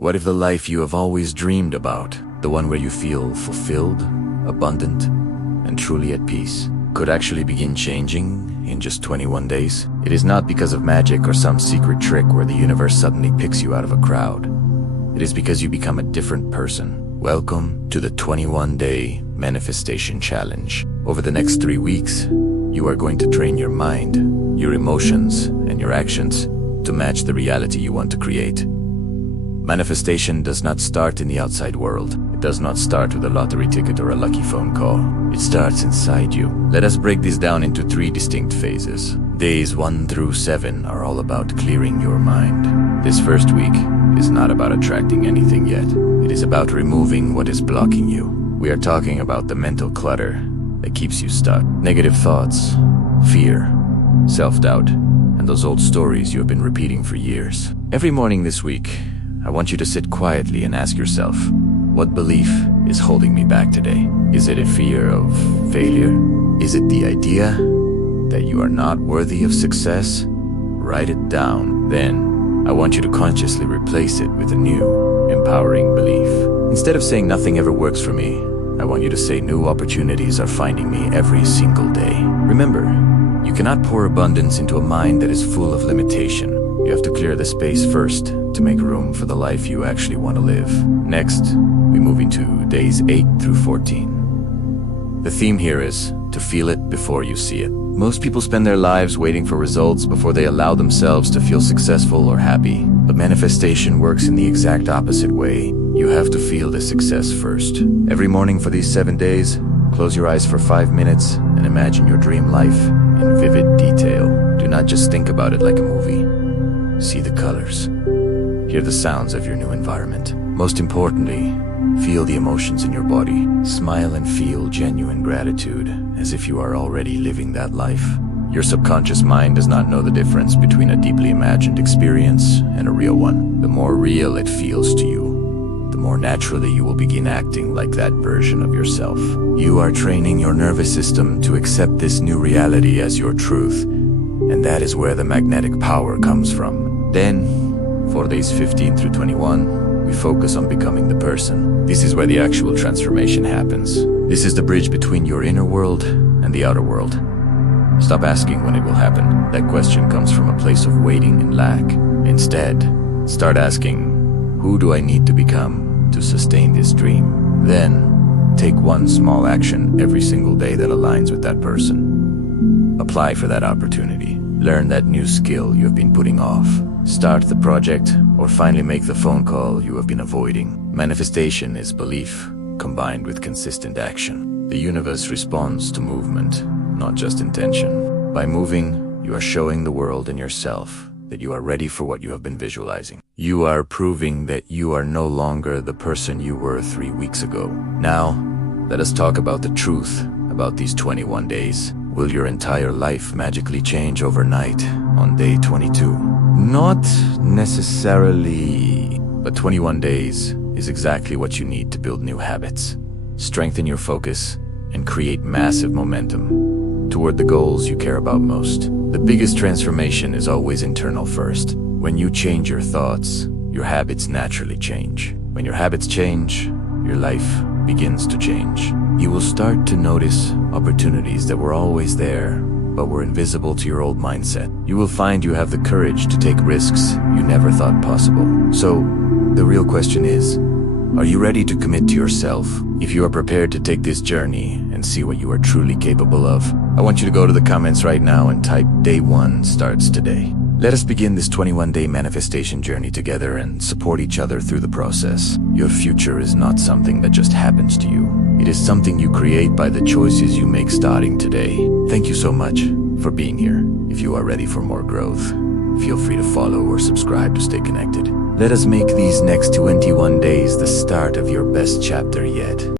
What if the life you have always dreamed about, the one where you feel fulfilled, abundant, and truly at peace, could actually begin changing in just 21 days? It is not because of magic or some secret trick where the universe suddenly picks you out of a crowd. It is because you become a different person. Welcome to the 21-day Manifestation Challenge. Over the next 3 weeks, you are going to train your mind, your emotions, and your actions to match the reality you want to create. Manifestation does not start in the outside world. It does not start with a lottery ticket or a lucky phone call. It starts inside you. Let us break this down into 3 distinct phases. Days 1 through 7 are all about clearing your mind. This first week is not about attracting anything yet. It is about removing what is blocking you. We are talking about the mental clutter that keeps you stuck. Negative thoughts, fear, self-doubt, and those old stories you have been repeating for years. Every morning this week, I want you to sit quietly and ask yourself, what belief is holding me back today? Is it a fear of failure? Is it the idea that you are not worthy of success? Write it down. Then, I want you to consciously replace it with a new, empowering belief. Instead of saying nothing ever works for me, I want you to say new opportunities are finding me every single day. Remember, you cannot pour abundance into a mind that is full of limitation. You have to clear the space first to make room for the life you actually want to live. Next, we move into days 8 through 14. The theme here is to feel it before you see it. Most people spend their lives waiting for results before they allow themselves to feel successful or happy. But manifestation works in the exact opposite way. You have to feel the success first. Every morning for these 7 days, close your eyes for 5 minutes and imagine your dream life in vivid detail. Do not just think about it like a movie. See the colors. Hear the sounds of your new environment. Most importantly, feel the emotions in your body. Smile and feel genuine gratitude, as if you are already living that life. Your subconscious mind does not know the difference between a deeply imagined experience and a real one. The more real it feels to you, the more naturally you will begin acting like that version of yourself. You are training your nervous system to accept this new reality as your truth, and that is where the magnetic power comes from. Then, for days 15 through 21, we focus on becoming the person. This is where the actual transformation happens. This is the bridge between your inner world and the outer world. Stop asking when it will happen. That question comes from a place of waiting and lack. Instead, start asking, who do I need to become to sustain this dream? Then, take one small action every single day that aligns with that person. Apply for that opportunity. Learn that new skill you have been putting off. Start the project, or finally make the phone call you have been avoiding. Manifestation is belief combined with consistent action. The universe responds to movement, not just intention. By moving, you are showing the world and yourself that you are ready for what you have been visualizing. You are proving that you are no longer the person you were 3 weeks ago. Now, let us talk about the truth about these 21 days. Will your entire life magically change overnight on day 22? Not necessarily, but 21 days is exactly what you need to build new habits, strengthen your focus, and create massive momentum toward the goals you care about most. The biggest transformation is always internal first. When you change your thoughts, your habits naturally change. When your habits change, your life begins to change. You will start to notice opportunities that were always there, but were invisible to your old mindset. You will find you have the courage to take risks you never thought possible. So, the real question is, are you ready to commit to yourself? If you are prepared to take this journey and see what you are truly capable of, I want you to go to the comments right now and type Day 1 starts today. Let us begin this 21-day manifestation journey together and support each other through the process. Your future is not something that just happens to you. It is something you create by the choices you make starting today. Thank you so much for being here. If you are ready for more growth, feel free to follow or subscribe to stay connected. Let us make these next 21 days the start of your best chapter yet.